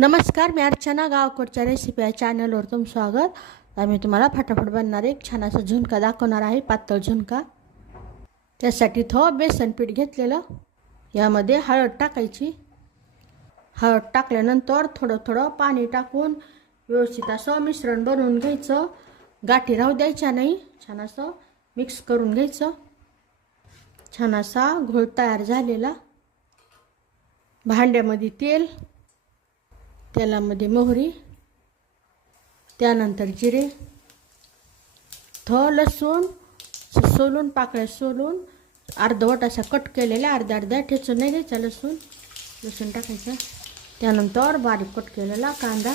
नमस्कार, मी अर्चना. गावकडच्या रेसिपी या चॅनलवर तुमचं स्वागत. आम्ही तुम्हाला फटाफट बनणार एक छान असा झुणका दाखवणार आहे, पातळ झुणका. त्यासाठी थोडं बेसन पीठ घेतलेलं, यामध्ये हळद टाकायची. हळद टाकल्यानंतर थोडं थोडं पाणी टाकून व्यवस्थित असं मिश्रण बनवून घ्यायचं. गाठी राहू द्यायच्या नाही. छान असं मिक्स करून घ्यायचं. छान असा घोळ तयार झालेला. भांड्यामध्ये तेलामध्ये मोहरी, त्यानंतर जिरे, थोडं लसूण सोलून पाकळ्या सोलून अर्धवट असा कट केलेला, अर्ध्या ठेचून नाही घ्यायचा. लसूण टाकायचं. त्यानंतर बारीक कट केलेला कांदा,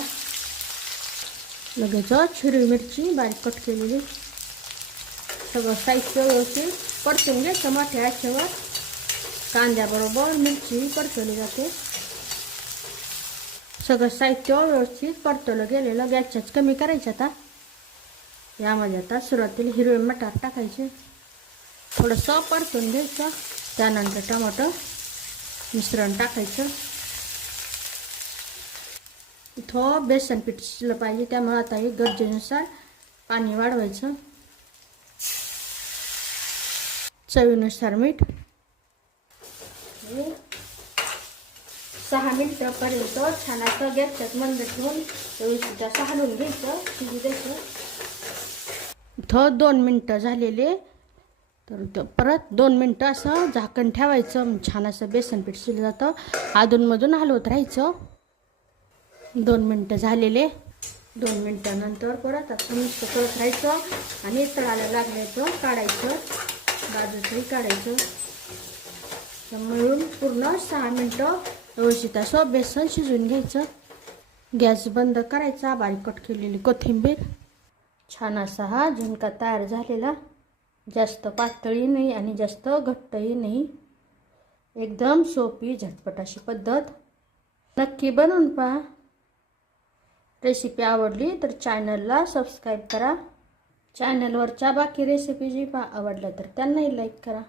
लगेच हिरवी मिरची बारीक कट केलेली. सगळं साहित्य व्यवस्थित परतून घ्यायचं. मोठ्या आचेवर कांद्याबरोबर मिरची परतवली जाते. सगळं साहित्य व्यवस्थित परतवलं गेलेलं. गॅसच कमी करायचं. आता यामध्ये आता सुरुवातीला हिरवे मटार टाकायचे, थोडंसं परतून घ्यायचं. त्यानंतर टमाटर मिश्रण टाकायचं. थोडं बेसन पीठ शिजलं पाहिजे, त्यामुळे आता हे गरजेनुसार पाणी वाढवायचं. चवीनुसार मीठ. 6 मिनिटापर्यंत छान असं गॅसच्यात मंद ठेवून व्यवस्थित असं हलवून घ्यायचं, शिजू द्यायचं. इथं 2 मिनटं झालेले, तर परत 2 मिनटं असं झाकण ठेवायचं. छान असं बेसन पीठ शिजलं जातं. अधूनमधून हलवत राहायचं. 2 मिनटं झालेले. 2 मिनटानंतर परत असं मिक्स करत राहायचं आणि तळाला लागल्याचं काढायचं, बाजूचंही काढायचं. मिळून पूर्ण 6 मिनटं व्यवस्थित असं बेसन शिजवून घ्यायचं. गॅस बंद करायचा. बारीक कट केलेली कोथिंबीर. छान असा हा झुणका तयार झालेला. जास्त पातळी नाही आणि जास्त घट्टही नाही. एकदम सोपी झटपट अशी पद्धत. नक्की बनवून पहा. रेसिपी आवडली तर चॅनलला सबस्क्राईब करा. चॅनलवरच्या बाकी रेसिपी जी आवडल्या तर त्यांनाही लाईक करा.